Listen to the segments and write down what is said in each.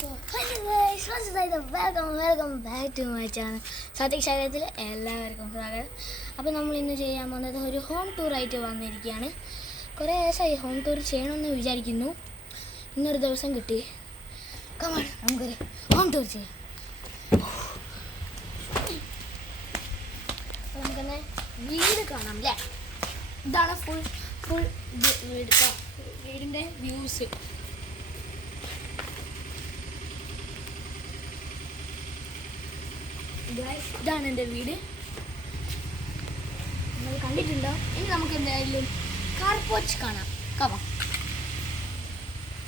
Welcome back to my channel Satish ശരീരത്തിൽ എല്ലാവർക്കും സ്വാഗതം. അപ്പോൾ നമ്മൾ ഇന്ന് ചെയ്യാൻ പോകുന്നത് ഒരു ഹോം ടൂറായിട്ട് വന്നിരിക്കുകയാണ്. കുറേ ദിവസമായി ഹോം ടൂർ ചെയ്യണമെന്ന് വിചാരിക്കുന്നു. ഇന്നൊരു ദിവസം കിട്ടി. കമാൺ, നമുക്കൊരു ഹോം ടൂർ ചെയ്യാം. അപ്പോൾ നമുക്കെന്നെ വീട് കാണാം അല്ലേ? ഇതാണ് ഫുൾ വീടിൻ്റെ വ്യൂസ്. ഇതാണ് എൻ്റെ വീട്. നിങ്ങൾ കണ്ടിട്ടുണ്ടോ? ഇനി നമുക്ക് എന്തായാലും കാർ പോച്ച് കാണാം. കമാ,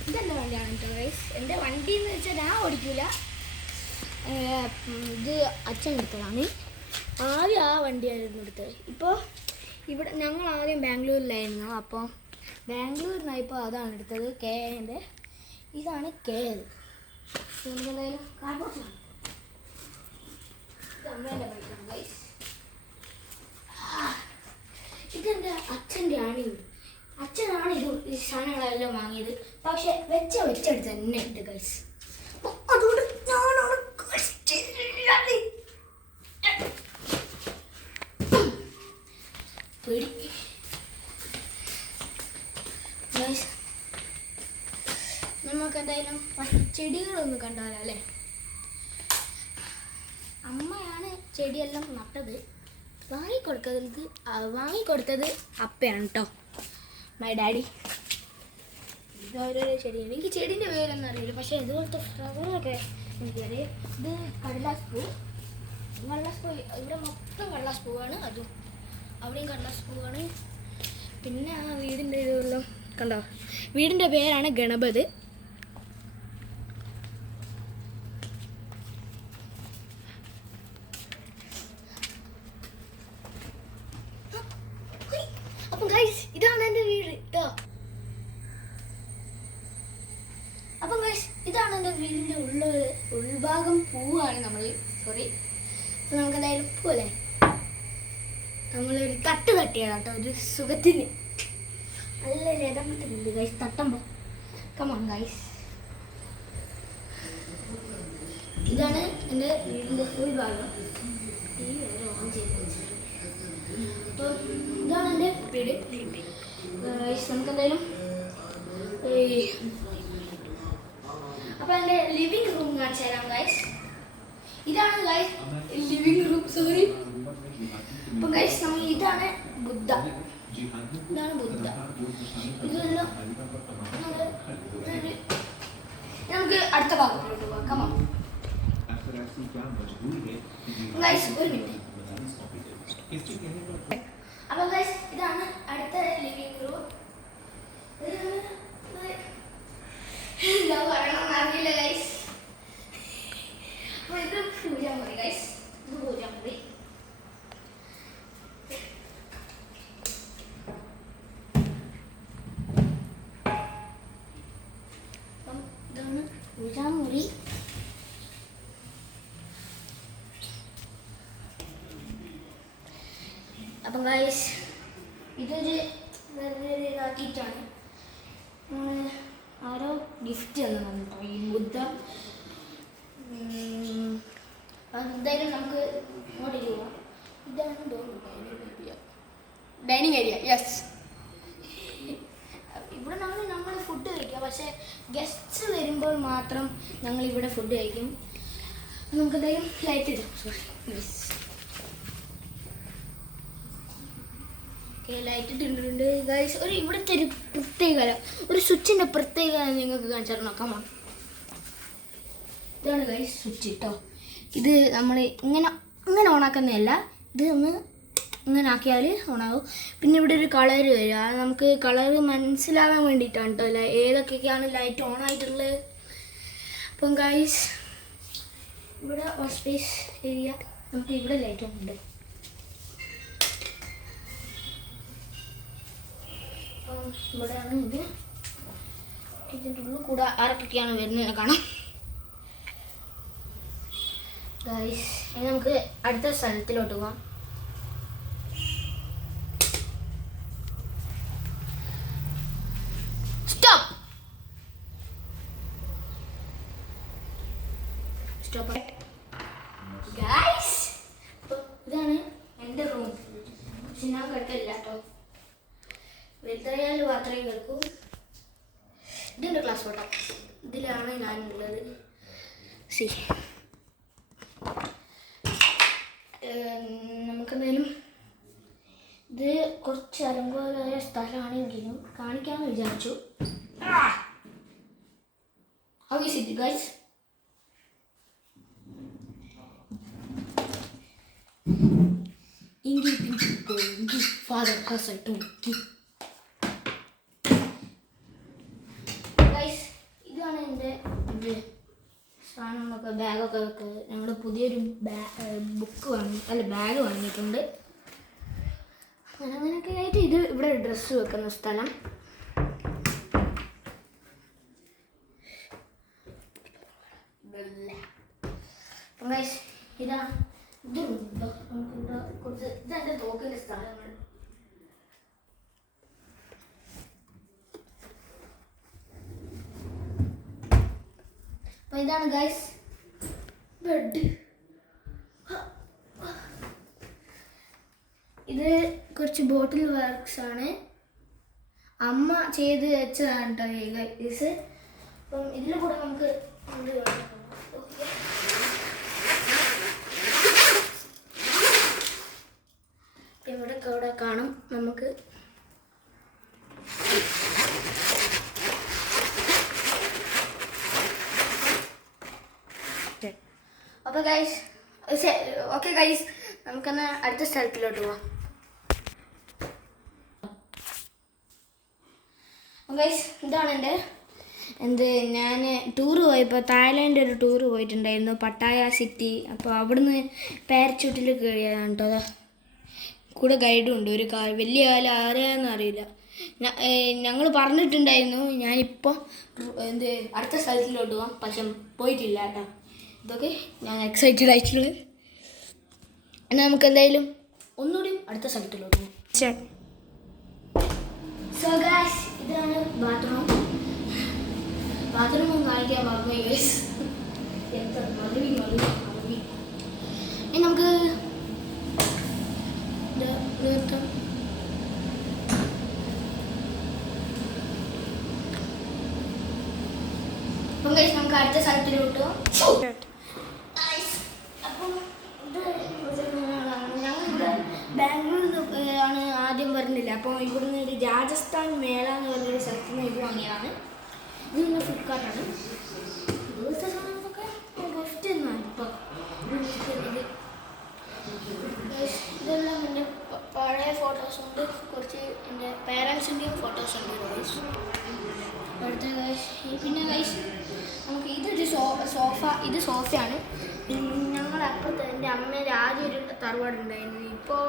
ഇതെൻ്റെ വണ്ടിയാണ് കേട്ടോ ഗൈസ്. എൻ്റെ വണ്ടി എന്ന് വെച്ചാൽ ഞാൻ ഓടിക്കില്ല, ഇത് അച്ഛൻ എടുത്തതാണ്. ആദ്യം ആ വണ്ടിയായിരുന്നു എടുത്തത്. ഇപ്പോൾ ഇവിടെ ഞങ്ങൾ ആദ്യം ബാംഗ്ലൂരിലായിരുന്നു. അപ്പോൾ ബാംഗ്ലൂരിനായപ്പോൾ അതാണ് എടുത്തത്, KAൻ്റെ. ഇതാണ് KL. നമുക്ക് എന്തായാലും കാർ പോച്ച് കാണാം. ഇതെൻ്റെ അച്ഛൻ്റെ ആണ്. അച്ഛനാണ് ഈ സാധനങ്ങളെല്ലാം വാങ്ങിയത്. പക്ഷെ വെച്ചെടുത്ത് തന്നെ ഉണ്ട് ഗൈസ്. അതുകൊണ്ട് ഞാനാണ് പേടി ഗൈസ്. നമുക്ക് എന്തായാലും ചെടികളൊന്ന് കണ്ടാലോ അല്ലേ? അമ്മയാണ് ചെടിയെല്ലാം നട്ടത്. വാങ്ങിക്കൊടുത്തത് അപ്പയാണ് കേട്ടോ, മൈ ഡാഡി. ഇതോരോരോ ചെടിയാണ്. എനിക്ക് ചെടീൻ്റെ പേരൊന്നും അറിയില്ല, പക്ഷേ ഇതുപോലത്തെ ഫ്ലവറൊക്കെ എനിക്കറിയാം. ഇത് കടലാസ് പൂ, ഇവിടെ മൊത്തം കടലാസ് പൂവാണ്. അതും അവിടെയും കടലാസ് പൂവാണ്. പിന്നെ ആ വീടിൻ്റെ ഇതെല്ലാം കണ്ടോ, വീടിൻ്റെ പേരാണ് ഗണപത്. അപ്പം ഗൈസ്, ഇതാണ് എൻ്റെ വീട് കേട്ടോ. അപ്പം ഗൈസ്, ഇതാണ് എൻ്റെ വീടിൻ്റെ ഉൾഭാഗം. പൂവാണ് സോറി. അപ്പം നമുക്ക് എന്തായാലും പൂവല്ലേ, നമ്മളൊരു തട്ടിയതാണ് കേട്ടോ, ഒരു സുഖത്തിന്. നല്ല രഥമുണ്ട് ഗൈസ് തട്ടുമ്പോൾ. കമോൺ ഗൈസ്, ഇതാണ് എൻ്റെ വീടിൻ്റെ ഉൾഭാഗം. ഈ വേറെ ഓൺ ചെയ്ത് വെച്ചിട്ടുണ്ട്. അപ്പോൾ ഇതാണ് എൻ്റെ വീട് ഗൈസ്. നമുക്കെന്തായാലും അപ്പോൾ എൻ്റെ ലിവിങ് റൂം കാണിച്ചു തരാം ഗൈസ്. ഇതാണ് ഗൈസ് ലിവിങ് റൂം. സോറി. അപ്പം ഗൈസ്, ഇതാണ് ബുദ്ധ. ഇതെല്ലാം നമുക്ക് അടുത്ത ഭാഗത്തിലോട്ട് പോകാം. കമോൺ ഗൈസ്, ഒരു മിനിറ്റ്. അപ്പോൾ ഗൈസ്, ഇതാണ് അടുത്ത ലിവിങ് റൂം. എന്താ പറയണമെന്ന് അറിയില്ല ഗൈസ്. അപ്പോൾ ഇത് പൂജാമുറി ഗൈസ്, ഇത് പൂജാമുറി. അപ്പം ഇതാണ് പൂജാമുറി. അപ്പം ഗൈസ്, ഇതൊരു ഇതാക്കിയിട്ടാണ് ആരോ ഗിഫ്റ്റ് എന്ന് പറഞ്ഞിട്ടോ ഈ ബുദ്ധ. എന്തായാലും നമുക്ക് ഇങ്ങോട്ടേക്ക് പോവാം. ഇതാണ് ഡൈനിങ് ഏരിയ. യെസ്, ഇവിടെ നമ്മൾ ഫുഡ് കഴിക്കുക. പക്ഷേ ഗസ്റ്റ്സ് വരുമ്പോൾ മാത്രം ഞങ്ങൾ ഇവിടെ ഫുഡ് കഴിക്കും. നമുക്ക് എന്തായാലും ലൈറ്റ് ഇടാം. യെസ്, ലൈറ്റ് ഇട്ടിട്ടുണ്ട് ഗൈസ്. ഇവിടുത്തെ ഒരു പ്രത്യേകത, ഒരു സ്വിച്ചിൻ്റെ പ്രത്യേകത നിങ്ങൾക്ക് കാണിച്ചു തരണം. കമോൺ, ഇതാണ് ഗൈസ് സ്വിച്ച് കേട്ടോ. ഇത് നമ്മൾ ഇങ്ങനെ ഓണാക്കുന്നതല്ല, ഇത് ഇങ്ങനെ ആക്കിയാൽ ഓണാകും. പിന്നെ ഇവിടെ ഒരു കളർ വരും. അത് നമുക്ക് കളറ് മനസ്സിലാകാൻ വേണ്ടിയിട്ടാണ് കേട്ടോ, അല്ല ഏതൊക്കെയാണ് ലൈറ്റ് ഓൺ ആയിട്ടുള്ളത്. അപ്പം ഗൈസ്, ഇവിടെ സ്പേസ് ഏരിയ, നമുക്ക് ഇവിടെ ലൈറ്റ് ഓൺ ഉണ്ട്. ഇവിടെയാണ് ഇത്. ഇതിൻ്റെ ഉള്ളിൽ കൂടെ ആരൊക്കെയാണ് വരുന്നത് കാണാം ഗൈസ്. ഇനി നമുക്ക് അടുത്ത സ്ഥലത്തിലോട്ട് പോകാം. സ്റ്റോപ്പ്. Stop guys. ഇതാണ് എൻ്റെ റൂം. പക്ഷെ ഞാൻ കിടക്കില്ല കേട്ടോ, വലുതായാലും മാത്രമേ കിടക്കൂ. ഇതെൻ്റെ ക്ലാസ് ഫോട്ടോ, ഇതിലാണ് ഞാനുള്ളത്. സി നമുക്കെന്തായാലും ഇത് കുറച്ച് അലങ്കോലമായ സ്ഥലമാണെങ്കിലും കാണിക്കാമെന്ന് വിചാരിച്ചു. How is it, guys? Ingi pingi pingi, father has I told you. Guys, ഇതാണ് എൻ്റെ സാധനങ്ങളൊക്കെ, ബാഗൊക്കെ വെക്കുക. ഞങ്ങൾ പുതിയൊരു ബാഗ് വാങ്ങിയിട്ടുണ്ട്. അങ്ങനെയൊക്കെ ആയിട്ട് ഇത് ഇവിടെ ഡ്രസ്സ് വെക്കുന്ന സ്ഥലം. ഗൈസ് ഇതാണ് ഇതുണ്ടോ, നമുക്കിവിടെ കുറച്ച് ഇതെൻ്റെ തോക്കിൻ്റെ സ്ഥലങ്ങൾ. അപ്പോൾ ഇതാണ് ഗൈസ് ബെഡ്. ഇത് കുറച്ച് ബോട്ടിൽ വർക്ക്സ് ആണ്, അമ്മ ചെയ്ത് വെച്ചതാണ് കേട്ടോ ഗൈസ്. അപ്പം ഇതിൽ കൂടെ നമുക്ക് ഇവിടെ കാണും നമുക്ക്. അപ്പോൾ ഗൈസ് ഓക്കെ ഗൈസ്, നമുക്കെന്നാ അടുത്ത സ്ഥലത്തിലോട്ട് പോവാം. ഗൈസ് ഇതാണ് ഞാൻ ടൂറ് പോയപ്പോൾ തായ്ലാൻഡ് ഒരു ടൂറ് പോയിട്ടുണ്ടായിരുന്നു, പട്ടായ സിറ്റി. അപ്പോൾ അവിടുന്ന് പാരച്യൂട്ടിൽ കയറിയതാണ് കേട്ടോ. കൂടെ ഗൈഡും ഉണ്ട്, ഒരു വലിയ കാലം ആരെയാണെന്ന് അറിയില്ല. ഞങ്ങൾ പറഞ്ഞിട്ടുണ്ടായിരുന്നു ഞാനിപ്പോൾ അടുത്ത സ്ഥലത്തിലോട്ട് പോകാം, പക്ഷെ പോയിട്ടില്ല കേട്ടോ. ഇതൊക്കെ ഞാൻ എക്സൈറ്റഡ് ആയിട്ടുള്ളത്. എന്നാൽ നമുക്ക് എന്തായാലും ഒന്നുകൂടി അടുത്ത സ്ഥലത്തിലോട്ട് പോകാം. സോ ഗൈസ് ഇതാണ് ബാത്റൂം കാണിക്കാൻ പറഞ്ഞു ഗൈസ്. നമുക്ക് നമുക്ക് അടുത്ത സ്ഥലത്തിലോട്ട് പോകാം. ഞങ്ങളിവിടെ ബാംഗ്ലൂരിൽ ആണ് ആദ്യം പറഞ്ഞില്ല. അപ്പോൾ ഇവിടുന്ന് ഒരു രാജസ്ഥാൻ മേള എന്ന് പറഞ്ഞൊരു സ്ഥലത്ത് നിന്ന് ഇത് വാങ്ങിയതാണ്. ഇത് പിന്നെ ഫ്ലിപ്കാർട്ടാണ്. ഇവിടുത്തെ സാധനങ്ങളൊക്കെ ഗിഫ്റ്റ് എന്നാണ് ഇപ്പോൾ ഇതെല്ലാം എൻ്റെ പഴയ ഫോട്ടോസുണ്ട്, കുറച്ച് എൻ്റെ പേരൻസിൻ്റെയും ഫോട്ടോസുണ്ട് ഗൈസ്. അടുത്ത ഗൈസ് പിന്നെ ഗൈസ് നമുക്ക് ഇതൊരു സോഫ, ഇത് സോഫയാണ്. ഞങ്ങളപ്പുറത്ത് എൻ്റെ അമ്മേൻ്റെ ആദ്യം ഒരു തറവാടുണ്ടായിരുന്നു. ഇപ്പോൾ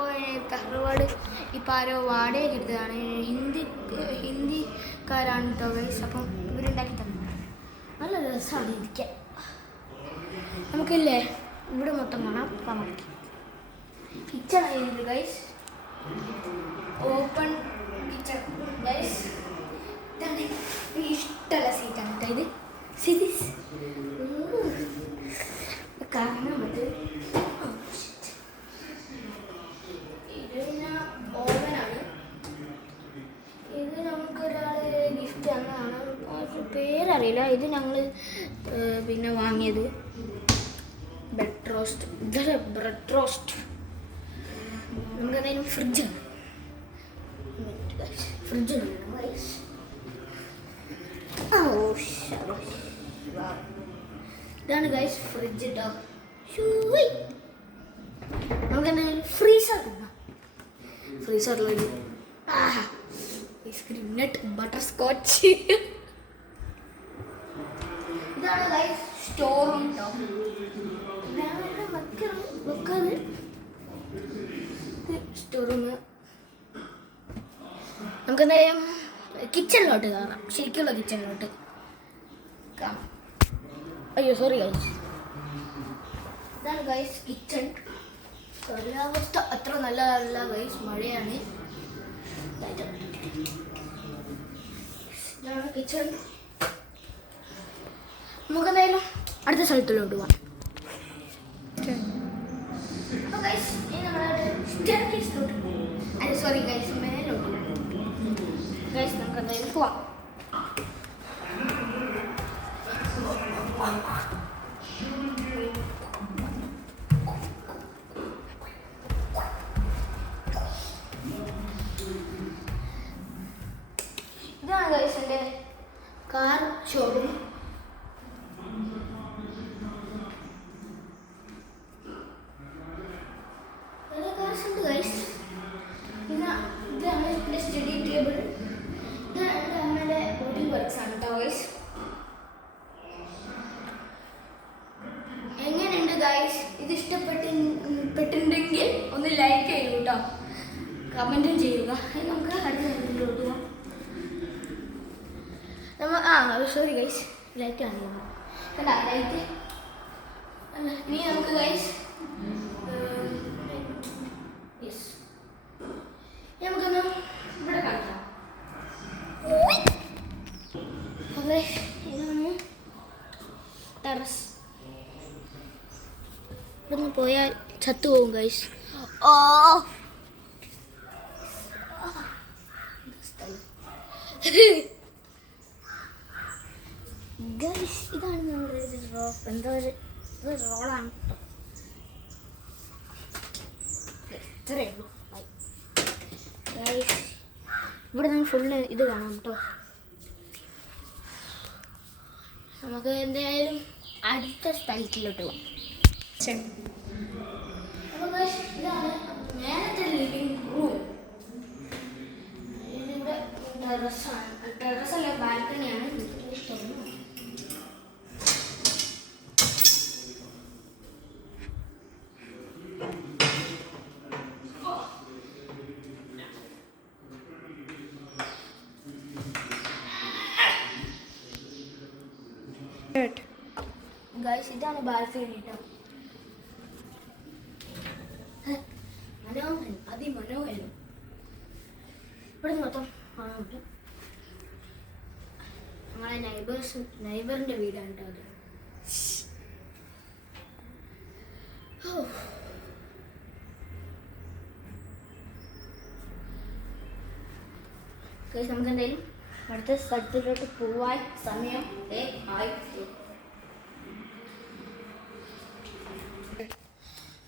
തറവാട് ഇപ്പോൾ ആരോ വാടകയ്ക്ക് എടുത്തതാണ്, ഹിന്ദിക്കാരാണ് കേട്ടോ ഗൈസ്. അപ്പം ഇവരുണ്ടാക്കി തന്നെ നല്ല രസമാണ് ഇരിക്കാൻ. നമുക്കില്ലേ ഇവിടെ മൊത്തം കാണാം. നമുക്ക് കിച്ചൺ ആയിരുന്നു ഗൈസ്, ഓപ്പൺ കിച്ചൺ ഗൈസ്. ഇതാണ് ഇഷ്ടമുള്ള സീറ്റാണ് കേട്ടോ ഇത്. സിരീസ് കാണാൻ പറ്റും. ഇത് പിന്നെ ഓവനാണ്. ഇത് നമുക്കൊരാൾ ഗിഫ്റ്റ് തന്നതാണ്, പേരറിയില്ല. ഇത് ഞങ്ങൾ പിന്നെ വാങ്ങിയത് ബ്രെഡ് റോസ്റ്റ്. ഇതൊരു ബ്രെഡ് റോസ്റ്റ്. നമുക്കെന്തായാലും ഫ്രിഡ്ജാണ്. ഇതാണ് ഗൈസ് ഫ്രിഡ്ജ് കേട്ടോ. നമുക്കെന്തായാലും ഫ്രീസറിലൊരു ഐസ്ക്രീം നട്ട് ബട്ടർ സ്കോച്ച്. ഇതാണ് ഗൈസ് സ്റ്റോർ റൂം കേട്ടോ. വെക്കാതെ സ്റ്റോർ റൂം. നമുക്കെന്തായാലും കിച്ചണിലോട്ട് കാണാം, ശരിക്കുള്ള കിച്ചണിലോട്ട് കാണാം. അയ്യോ സോറി ഗൈസ്, ഇതാണ് ഗൈസ് കിച്ചൺ. കാലാവസ്ഥ അത്ര നല്ലതല്ല ഗൈസ്, മഴയാണ്. ഇതാണ് കിച്ചൺ. നമുക്കെന്തായാലും അടുത്ത സ്ഥലത്തിലോട്ട് പോകാം. സോറി ഗൈസ്, മേലോട്ട് ഗൈസ് നമുക്ക് എന്തായാലും പോവാം. ഇതാണ് ഗൈസ് എൻ്റെ കാർ ഷോറൂം. ഇതാണ് എൻ്റെ സ്റ്റഡി ടേബിൾ. ഇത് എൻ്റെ അമ്മയുടെ ബോഡി വർക്ക്സ് ആണ് കേട്ടോ ഗൈസ്. എങ്ങനെയുണ്ട് ഗൈസ്? ഇത് ഇഷ്ടപ്പെട്ടിട്ടുണ്ടെങ്കിൽ ഒന്ന് ലൈക്ക് ചെയ്യൂ കേട്ടോ, കമൻറ്റും ചെയ്യുക. നമുക്ക് അടുത്ത വീഡിയോയിലോട്ട് പോകാം. സോറി ഗൈസ്, ലൈറ്റ് ആണ് കണ്ട ലൈറ്റ്. ഇനി നമുക്ക് ഗൈസ് നമുക്കൊന്ന് ഇവിടെ കാണിക്കാം. ഇതാണ് ടെറസ്. ഇവിടുന്ന് പോയാൽ ചത്തുപോകും ഗൈസ്. ഗൈസ് ഇതാണ് നമ്മുടെ എന്താ ഒരു റോളാണ് കേട്ടോ. ഇത്രയേ ഉള്ളൂ ഗൈസ്. ഇവിടെ നിന്ന് ഫുള്ള് ഇത് കാണാം കേട്ടോ. നമുക്ക് എന്തായാലും അടുത്ത സ്ഥലത്തിലോട്ട് പോകാം. അപ്പോൾ ഗൈസ് ഇതാണ് നേരത്തെ ലിവിങ് റൂം. ഇതിവിടെ ടെറസല്ല, ബാൽക്കണിയാണ്. ഇഷ്ടമാണ്. ഗൈസ് ഇതാണ് ബാൽക്കണി കേട്ടോ. മനോഹരം, അതിമനോഹരം. ഇവിടെ മൊത്തം കാണാൻ പറ്റും. നമ്മളെ നൈബറിൻ്റെ വീടാണ് കേട്ടോ അത്. ഗൈസ് നമുക്ക് എന്തായാലും അടുത്ത സ്ഥലത്തിലോട്ട് പോവാൻ സമയം ആയി.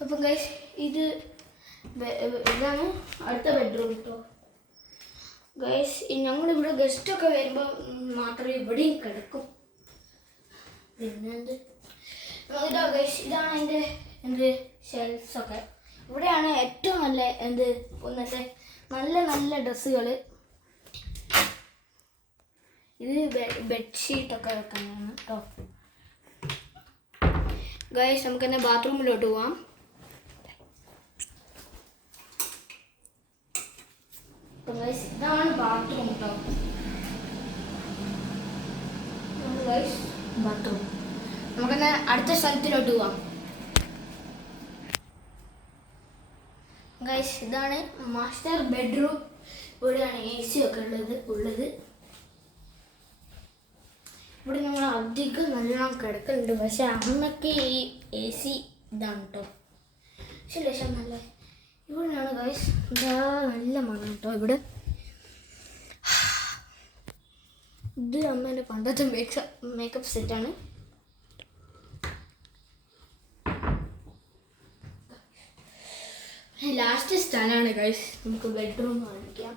അപ്പം ഗൈസ് ഇതാണ് അടുത്ത ബെഡ്റൂം കേട്ടോ. ഗൈസ് ഞങ്ങളിവിടെ ഗസ്റ്റൊക്കെ വരുമ്പോൾ മാത്രമേ ഇവിടെയും കിടക്കും. പിന്നെ ഇതാ ഗൈസ്, ഇതാണ് എൻ്റെ ഷെൽഫ്സൊക്കെ. ഇവിടെയാണ് ഏറ്റവും നല്ല ഇന്നത്തെ നല്ല നല്ല ഡ്രസ്സുകൾ. ഇത് ബെഡ്ഷീറ്റൊക്കെ വെക്കാനാണ് കേട്ടോ. ഗൈസ് നമുക്ക് തന്നെ ബാത്റൂമിലോട്ട് പോവാം. ഇതാണ് ബാത്റൂം കേട്ടോ. ബാത്റൂം നമുക്കെന്നെ അടുത്ത സ്ഥലത്തിലോട്ട് പോവാം. ഗൈസ് ഇതാണ് മാസ്റ്റർ ബെഡ്റൂം. ഇവിടെയാണ് AC ഒക്കെ ഉള്ളത്. ഇവിടെ ഞങ്ങൾ അധികം നല്ലോണം കിടക്കുന്നുണ്ട്. പക്ഷെ അന്നൊക്കെ ഈ AC ഇതാണ് കേട്ടോ. ശേഷം നല്ല ഇവിടെയാണ് ഗൈസ്. എന്താ നല്ല മണം കേട്ടോ ഇവിടെ. ഇത് അമ്മേൻ്റെ പണ്ടത്തെ മേക്കപ്പ് സെറ്റാണ്. ലാസ്റ്റ് സ്ഥലമാണ് ഗൈസ്. നമുക്ക് ബെഡ്റൂം കാണിക്കാം.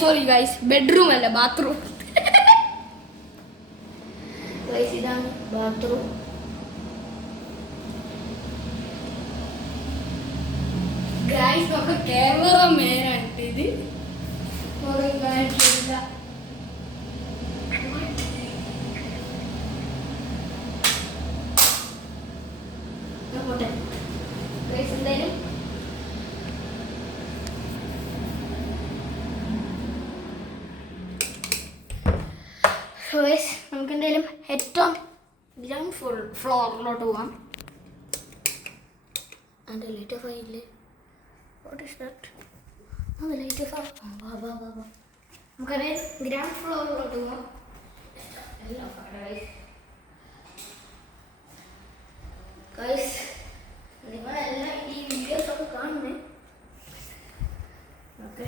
സോറി ഗൈസ്, ബെഡ്റൂം അല്ല, ബാത്റൂം. ഗൈസ് ഇതാണ് ബാത്റൂം. ഗൈസ് നമുക്ക് ക്യാമറ മേനാണ് ഇത്. ഗൈസ് എന്തായാലും നമുക്ക് എന്തായാലും ഏറ്റവും ഗ്രൗണ്ട് ഫ്ലോറിലോട്ട് പോവാം. അതിൻ്റെ ലൈറ്റ് ഓഫ് ആയില്ലേ? What is that? അത് ലൈറ്റ് ഓഫ് ആവും. വാ നമുക്കത് ഗ്രൗണ്ട് ഫ്ലോറിലോട്ട് പോവാം. ഗൈസ് നിങ്ങളെല്ലാം ഈ വീഡിയോസ് ഒക്കെ കാണുന്നേ. Okay,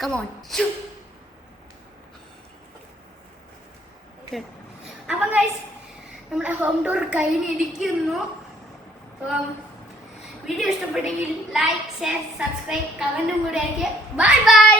come on. അപ്പം ഗൈസ് നമ്മുടെ ഹോം ടൂർ കഴിഞ്ഞിരിക്കുന്നു. അപ്പം വീഡിയോ ഇഷ്ടപ്പെട്ടെങ്കിൽ ലൈക്ക്, ഷെയർ, സബ്സ്ക്രൈബ്, കമൻറ്റും കൂടെ ആക്കിയ ബൈ ബൈ.